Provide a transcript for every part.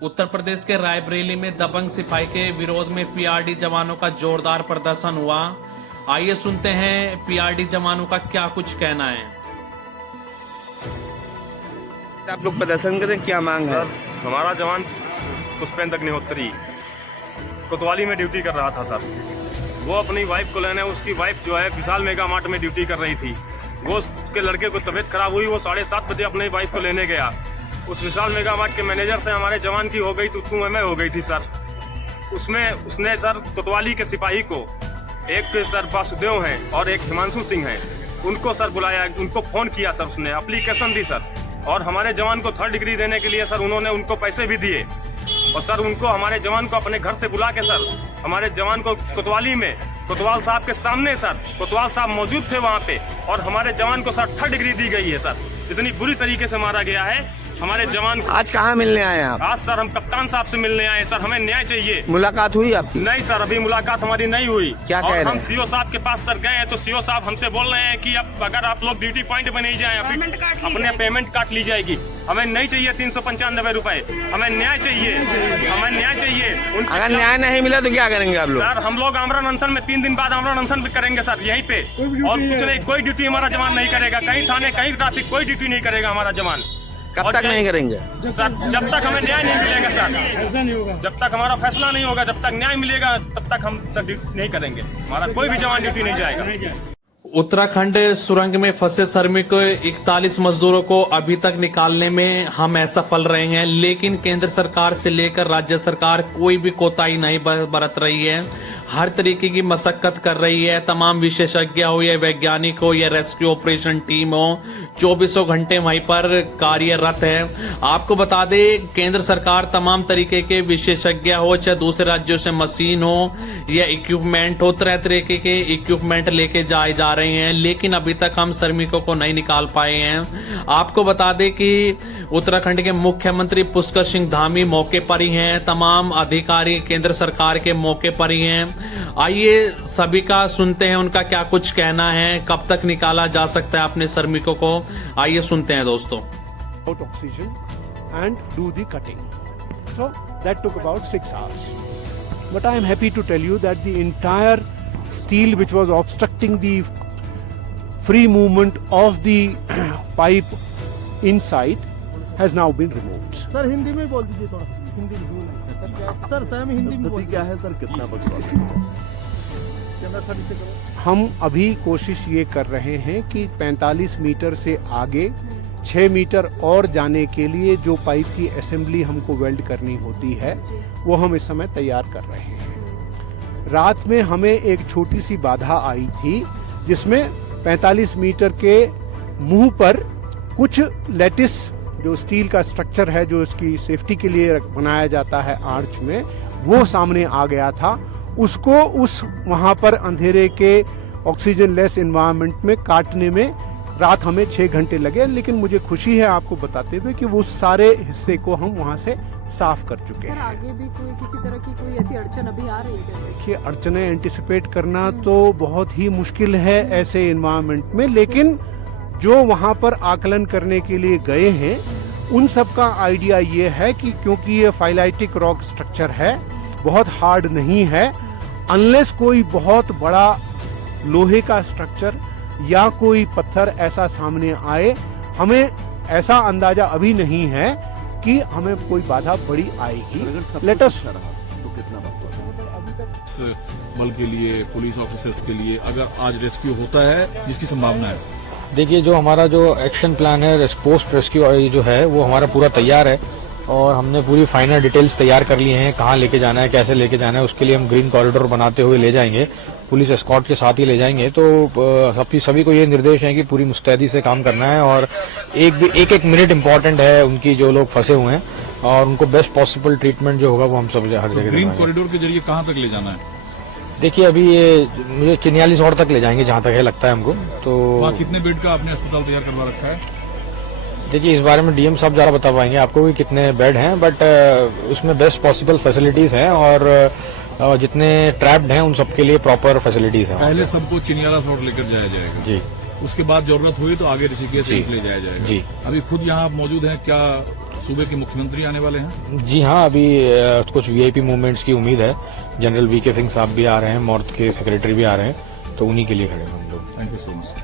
उत्तर प्रदेश के रायबरेली में दबंग सिपाही के विरोध में पीआरडी जवानों का जोरदार प्रदर्शन हुआ। आइए सुनते हैं पीआरडी जवानों का क्या कुछ कहना है। आप लोग प्रदर्शन करें, क्या मांग है? हमारा जवान पुष्पेंद्र अग्निहोत्री कोतवाली में ड्यूटी कर रहा था सर। वो अपनी वाइफ को लेने, उसकी वाइफ जो है विशाल मेगा मार्ट में ड्यूटी कर रही थी। वो उसके लड़के को तबीयत खराब हुई, वो 7:30 बजे अपनी वाइफ को लेने गया। उस विशाल मेगा मार्ट के मैनेजर से हमारे जवान की हो गई तो तू मैं हो गई थी सर। उसमें उसने सर कोतवाली के सिपाही को, एक सर वासुदेव हैं और एक हिमांशु सिंह हैं, उनको सर बुलाया, उनको फोन किया सर, उसने एप्लीकेशन दी सर। और हमारे जवान को 3rd डिग्री देने के लिए सर उन्होंने उनको पैसे भी दिए। और सर उनको, हमारे जवान को अपने घर से बुला के सर, हमारे जवान को कोतवाली में कोतवाल साहब के सामने सर, कोतवाल साहब मौजूद थे वहाँ पे, और हमारे जवान को सर 3rd डिग्री दी गई है सर। इतनी बुरी तरीके से मारा गया है हमारे जवान को। आज कहाँ मिलने आए आप? आज सर हम कप्तान साहब से मिलने आए सर, हमें न्याय चाहिए। मुलाकात हुई आपकी? नहीं सर, अभी मुलाकात हमारी नहीं हुई। क्या कह रहे हैं? हम सीओ साहब के पास सर गए हैं तो सीओ साहब हमसे बोल रहे हैं कि अब अगर आप लोग ड्यूटी पॉइंट में नहीं जाए अपने पेमेंट काट ली जाएगी। हमें नहीं चाहिए 395 रुपए, हमें न्याय चाहिए, हमें न्याय चाहिए। अगर न्याय नहीं मिला तो क्या करेंगे आप लोग? सर हम लोग आमरण अनशन में 3 दिन बाद आमरण अनशन भी करेंगे सर यहीं पे, और कुछ नहीं, कोई ड्यूटी हमारा जवान नहीं करेगा, कहीं थाने कहीं ट्रैफिक कोई ड्यूटी नहीं करेगा हमारा जवान। कब तक नहीं करेंगे सर? जब तक हमें न्याय नहीं मिलेगा सर, जब तक हमारा फैसला नहीं होगा, जब तक न्याय मिलेगा तब तक हम सर ड्यूटी नहीं करेंगे। हमारा कोई भी जवान ड्यूटी नहीं जाएगा। उत्तराखंड सुरंग में फंसे श्रमिक 41 मजदूरों को अभी तक निकालने में हम असफल रहे हैं, लेकिन केंद्र सरकार से लेकर राज्य सरकार कोई भी कोताही नहीं बरत रही है। हर तरीके की मशक्कत कर रही है। तमाम विशेषज्ञ हो या वैज्ञानिक हो या रेस्क्यू ऑपरेशन टीम हो, 24 घंटे वहीं पर कार्यरत है। आपको बता दें, केंद्र सरकार तमाम तरीके के विशेषज्ञ हो, चाहे दूसरे राज्यों से मशीन हो या इक्विपमेंट हो, तरह तरीके के इक्विपमेंट लेके जाए जा रहे हैं, लेकिन अभी तक हम श्रमिकों को नहीं निकाल पाए हैं। आपको बता दें कि उत्तराखंड के मुख्यमंत्री पुष्कर सिंह धामी मौके पर ही हैं, तमाम अधिकारी केंद्र सरकार के मौके पर ही हैं। आइए सभी का सुनते हैं उनका क्या कुछ कहना है, कब तक निकाला जा सकता है अपने श्रमिकों को। आइए सुनते हैं दोस्तों। Out oxygen and do the cutting. So that took about 6 hours. But I am happy to tell you that the entire steel which was obstructing the free movement of the pipe inside has now been removed. Sir Hindi में बोल दीजिए थोड़ा, हिंदी में sir sir Hindi में बोल। क्या है sir, कितना हम अभी कोशिश ये कर रहे हैं कि 45 मीटर से आगे 6 मीटर और जाने के लिए जो पाइप की असेंबली हमको वेल्ड करनी होती है वो हम इस समय तैयार कर रहे हैं। रात में हमें एक छोटी सी बाधा आई थी जिसमें 45 मीटर के मुंह पर कुछ लैटिस, जो स्टील का स्ट्रक्चर है जो इसकी सेफ्टी के लिए बनाया जाता है आर्च में, वो सामने आ गया था। उसको उस वहां पर अंधेरे के ऑक्सीजन लेस एनवायरनमेंट में काटने में रात हमें 6 घंटे लगे, लेकिन मुझे खुशी है आपको बताते हुए कि वो सारे हिस्से को हम वहां से साफ कर चुके हैं। सर आगे भी कोई किसी तरह की कोई ऐसी अड़चन अभी आ रही है? देखिए, अड़चनें एंटिसिपेट करना तो बहुत ही मुश्किल है ऐसे एनवायरनमेंट में, लेकिन जो वहां पर आकलन करने के लिए गए हैं उन सब का आइडिया ये है कि क्योंकि ये फाइलाइटिक रॉक स्ट्रक्चर है, बहुत हार्ड नहीं है, अनलेस कोई बहुत बड़ा लोहे का स्ट्रक्चर या कोई पत्थर ऐसा सामने आए, हमें ऐसा अंदाजा अभी नहीं है कि हमें कोई बाधा बड़ी आएगी। लेट अस तो कितना बल के लिए, पुलिस ऑफिसर्स के लिए अगर आज रेस्क्यू होता है, जिसकी संभावना है? देखिए, जो हमारा जो एक्शन प्लान है पोस्ट रेस्क्यू जो है वो हमारा पूरा तैयार है, और हमने पूरी फाइनल डिटेल्स तैयार कर ली हैं, कहाँ लेके जाना है, कैसे लेके जाना है। उसके लिए हम ग्रीन कॉरिडोर बनाते हुए ले जाएंगे, पुलिस एस्कॉर्ट के साथ ही ले जाएंगे। तो सभी को ये निर्देश है कि पूरी मुस्तैदी से काम करना है, और एक मिनट इम्पोर्टेंट है उनकी, जो लोग फंसे हुए हैं, और उनको बेस्ट पॉसिबल ट्रीटमेंट जो होगा वो हम सब हर जगह। ग्रीन कॉरिडोर के जरिए कहाँ तक ले जाना है? देखिए, अभी ये मुझे 44 और तक ले जाएंगे जहाँ तक है लगता है हमको। तो वहाँ कितने बेड का आपने अस्पताल तैयार करवा रखा है? देखिए, इस बारे में डीएम साहब ज़्यादा बता पाएंगे आपको कि कितने बेड हैं, बट उसमें बेस्ट पॉसिबल फैसिलिटीज हैं, और जितने ट्रैप्ड हैं उन सबके लिए प्रॉपर फैसिलिटीज हैं। पहले सबको चिनियाला रोड लेकर जाया जाएगा। जी। उसके बाद जरूरत हुई तो आगे ऋषिकेश से ले जाया जाएगा। जी। अभी खुद यहाँ आप मौजूद हैं, क्या सूबे के मुख्यमंत्री आने वाले हैं? जी हाँ, अभी कुछ वीआईपी मूवमेंट्स की उम्मीद है। जनरल वीके सिंह साहब भी आ रहे हैं, मॉर्थ के सेक्रेटरी भी आ रहे हैं, तो उन्हीं के लिए खड़े हैं हम लोग। Thank you so much.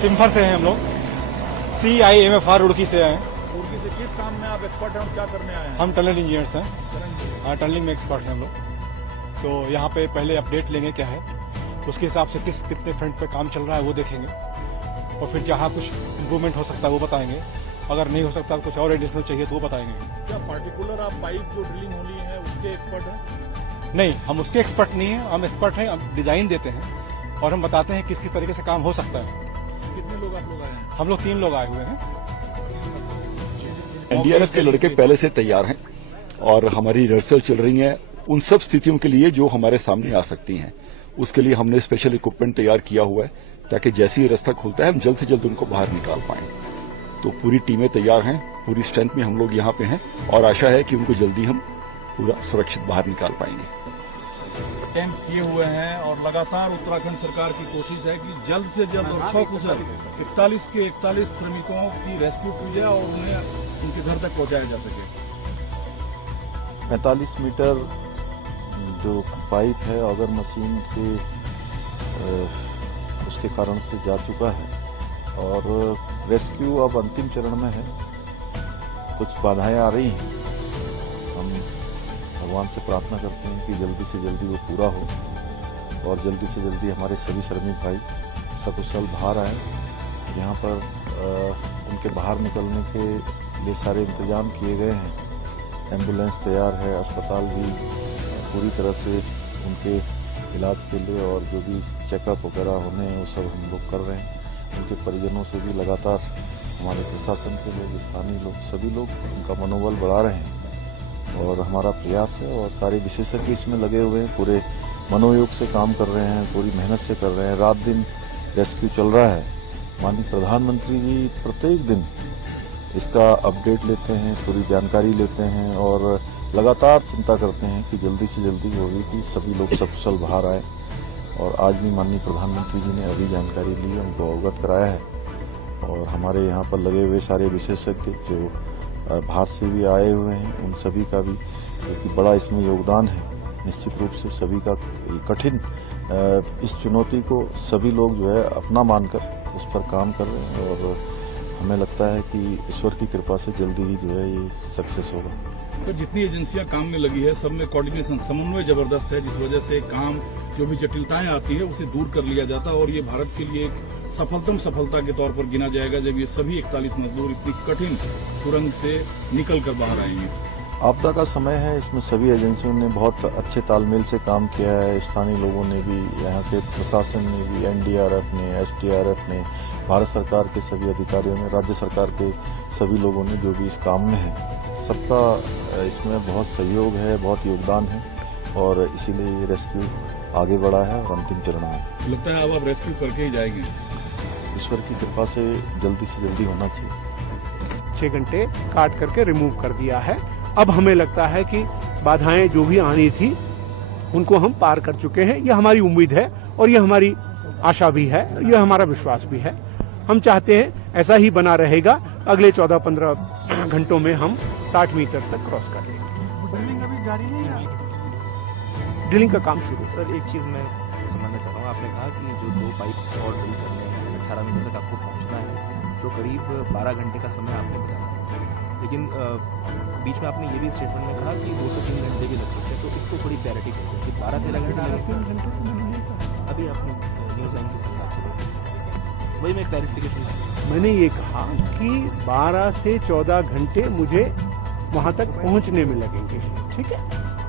CIMFR से हैं हम लोग, CIMFR रुड़की से आए हैं। रुड़की से किस काम में आप एक्सपर्ट हैं और क्या करने आए हैं? हम टनल इंजीनियर्स हैं। हाँ, टनलिंग में एक्सपर्ट हैं हम लोग। तो यहाँ पे पहले अपडेट लेंगे क्या है, उसके हिसाब से कितने फ्रंट पे काम चल रहा है वो देखेंगे, और फिर जहाँ कुछ इम्प्रूवमेंट हो सकता है वो बताएंगे। अगर नहीं हो सकता, कुछ और एडिशनल चाहिए तो वो बताएंगे। क्या पार्टिकुलर आप पाइप जो ड्रिलिंग होनी है उसके एक्सपर्ट हैं? नहीं, हम उसके एक्सपर्ट नहीं हैं, हम एक्सपर्ट हैं, हम डिजाइन देते हैं और हम बताते हैं किस किस तरीके से काम हो सकता है। कितने लोग आप लोग आए हैं? हम लोग 3 लोग आए हुए हैं। एनडीआरएफ के लड़के पहले से तैयार हैं और हमारी रिहर्सल चल रही है उन सब स्थितियों के लिए जो हमारे सामने आ सकती हैं। उसके लिए हमने स्पेशल इक्विपमेंट तैयार किया हुआ है ताकि जैसे ही रास्ता खुलता है हम जल्द से जल्द उनको बाहर निकाल पाएं। तो पूरी टीमें तैयार हैं, पूरी स्ट्रेंथ में हम लोग यहाँ पे हैं और आशा है कि उनको जल्दी हम पूरा सुरक्षित बाहर निकाल पाएंगे। कैंप किए हुए हैं और लगातार उत्तराखंड सरकार की कोशिश है कि जल्द से जल्द और सकुशल 41 के 41 श्रमिकों की रेस्क्यू की जाए और उन्हें उनके घर तक पहुंचाया जा सके। 45 मीटर जो पाइप है ऑगर मशीन के उसके कारण से जा चुका है और रेस्क्यू अब अंतिम चरण में है। कुछ बाधाएं आ रही हैं, हम भगवान से प्रार्थना करते हैं कि जल्दी से जल्दी वो पूरा हो और जल्दी से जल्दी हमारे सभी श्रमिक भाई सकुशल बाहर आए। यहाँ पर उनके बाहर निकलने के लिए सारे इंतजाम किए गए हैं। एम्बुलेंस तैयार है, अस्पताल भी पूरी तरह से उनके इलाज के लिए और जो भी चेकअप वगैरह होने हैं वो सब हम लोग कर रहे हैं। उनके परिजनों से भी लगातार हमारे प्रशासन के लोग, स्थानीय लोग, सभी लोग उनका मनोबल बढ़ा रहे हैं और हमारा प्रयास है और सारे विशेषज्ञ इसमें लगे हुए हैं, पूरे मनोयोग से काम कर रहे हैं, पूरी मेहनत से कर रहे हैं। रात दिन रेस्क्यू चल रहा है। माननीय प्रधानमंत्री जी प्रत्येक दिन इसका अपडेट लेते हैं, पूरी जानकारी लेते हैं और लगातार चिंता करते हैं कि जल्दी से जल्दी होगी कि सभी लोग सकुशल बाहर आए। और आज भी माननीय प्रधानमंत्री जी ने अभी जानकारी ली है, उनको अवगत कराया है और हमारे यहाँ पर लगे हुए सारे विशेषज्ञ जो बाहर से भी आए हुए हैं उन सभी का भी क्योंकि बड़ा इसमें योगदान है। निश्चित रूप से सभी का कठिन इस चुनौती को सभी लोग जो है अपना मानकर उस पर काम कर रहे हैं और हमें लगता है कि ईश्वर की कृपा से जल्दी ही जो है ये सक्सेस होगा। तो जितनी एजेंसियां काम में लगी है सब में कोऑर्डिनेशन, समन्वय जबरदस्त है, जिस वजह से काम जो भी जटिलताएं आती है उसे दूर कर लिया जाता है और ये भारत के लिए एक सफलतम सफलता के तौर पर गिना जाएगा जब ये सभी 41 मजदूर इतनी कठिन सुरंग से निकल कर बाहर आएंगे। आपदा का समय है, इसमें सभी एजेंसियों ने बहुत अच्छे तालमेल से काम किया है। स्थानीय लोगों ने भी, यहाँ के प्रशासन ने भी, एनडीआरएफ ने, एसडीआरएफ ने, भारत सरकार के सभी अधिकारियों ने, राज्य सरकार के सभी लोगों ने जो भी इस काम में है, सबका इसमें बहुत सहयोग है, बहुत योगदान है और इसीलिए ये रेस्क्यू आगे बढ़ा है और अंतिम चरण में। लगता है अब आप रेस्क्यू करके ही जाएंगे। ईश्वर की कृपा से जल्दी होना चाहिए। 6 घंटे काट करके रिमूव कर दिया है अब हमें लगता है कि बाधाएं जो भी आनी थी उनको हम पार कर चुके हैं। यह हमारी उम्मीद है और यह हमारी आशा भी है, यह हमारा विश्वास भी है। हम चाहते हैं ऐसा ही बना रहेगा। अगले 14-15 घंटों में हम 60 मीटर तक क्रॉस कर लेंगे। ड्रिलिंग अभी जारी नहीं है? ड्रिलिंग का काम शुरू। सर एक चीज़ मैं समझना चाहता हूँ, आपने कहा कि जो 2 पाइप और ड्रिल करने हैं 18 मीटर तक आपको पहुँचना है, तो करीब 12 घंटे का समय आपने बताया। लेकिन बीच में आपने ये भी स्टेटमेंट में कहा कि 2 से 3 घंटे भी लग सकते हैं, तो इसको थोड़ी क्लैरिटी करते हैं कि 12-13 घंटे अभी आपने न्यूज़ लाइन के साथ वही मैं क्लैरिफिकेशन। मैंने ये कहा कि 12 से 14 घंटे मुझे वहां तक पहुंचने में लगेंगे, ठीक है।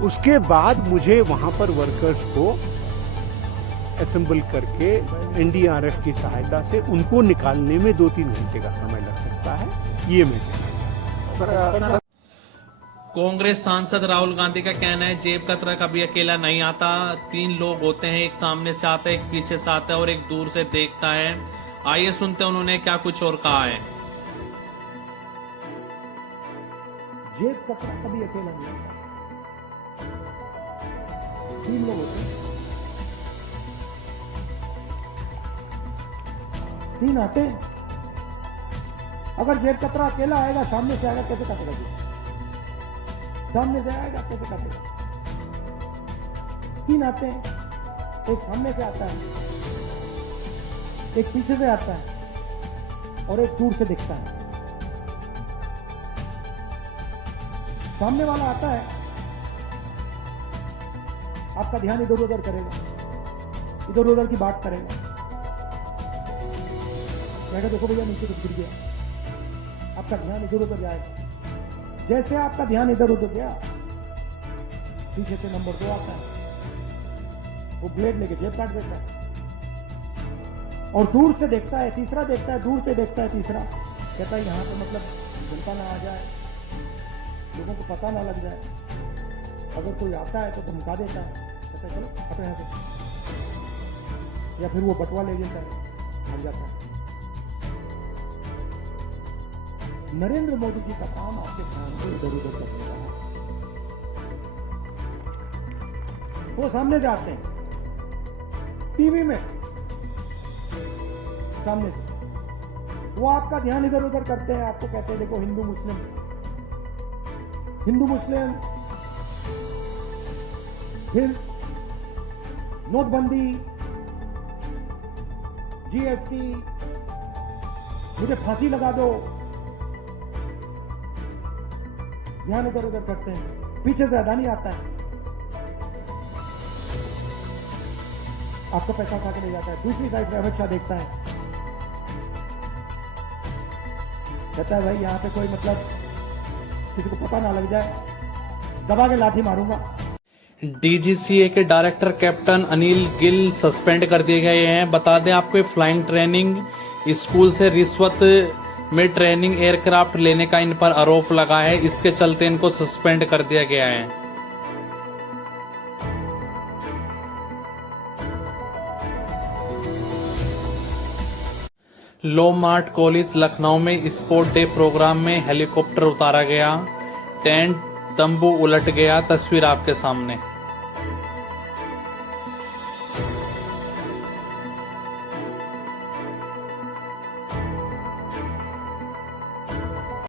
उसके बाद मुझे वहां पर वर्कर्स को असेंबल करके एनडीआरएफ की सहायता से उनको निकालने में 2-3 घंटे का समय लग सकता है। ये मैं कांग्रेस सांसद राहुल गांधी का कहना है जेब कतरा कभी अकेला नहीं आता, 3 लोग होते हैं, एक सामने से आता है, एक पीछे से आता है और एक दूर से देखता है। आइए सुनते हैं उन्होंने क्या कुछ और कहा है। जेब कतरा कभी अकेला नहीं, 3 लोग होते हैं, 3 आते हैं। अगर जेब कतरा अकेला आएगा, सामने से आएगा, कैसे काटेगा जी? सामने से आएगा, कैसे काटेगा? 3 आते हैं, एक सामने से आता है, एक पीछे से आता है और एक दूर से दिखता है। सामने वाला आता है, आपका ध्यान इधर उधर करेगा, इधर उधर की बात करेगा, कहेगा देखो भैया नीचे कुछ गिर गया, आपका ध्यान इधर उधर जाएगा। जैसे आपका ध्यान इधर उधर गया, पीछे से नंबर 2 आता है, वो ब्लेड लेके जेब काट देता है और दूर से देखता है, तीसरा देखता है, दूर से देखता है, तीसरा कहता है यहाँ पे मतलब जनता ना आ जाए, लोगों को पता ना लग जाए, अगर कोई आता है तो धमका देता है, कहता है चलो हटो यहाँ से, या फिर वो बटवा ले लेता है, भाग जाता है। नरेंद्र मोदी जी का काम आपके ध्यान को इधर उधर करने का है। वो सामने से आते हैं, टीवी में सामने से, वो आपका ध्यान इधर उधर करते हैं, आपको कहते हैं देखो हिंदू मुस्लिम, फिर नोटबंदी, जीएसटी, मुझे फांसी लगा दो, ध्यान इधर उधर करते हैं। पीछे से अदानी आता है, आपका पैसा उठा के ले जाता है। दूसरी साइड पे अमित शाह देखता है, कहता है भाई यहाँ पे कोई मतलब किसी को पता ना लग जाए, दबा के लाठी मारूंगा। डीजीसीए के director captain Anil Gill suspend कर दिए गए हैं। बता दें आपको, फ्लाइंग ट्रेनिंग स्कूल से रिश्वत में ट्रेनिंग एयरक्राफ्ट लेने का इन पर आरोप लगा है, इसके चलते इनको सस्पेंड कर दिया गया है। लो मार्ट कॉलेज लखनऊ में स्पोर्ट डे प्रोग्राम में हेलीकॉप्टर उतारा गया, टेंट तंबू उलट गया, तस्वीर आपके सामने।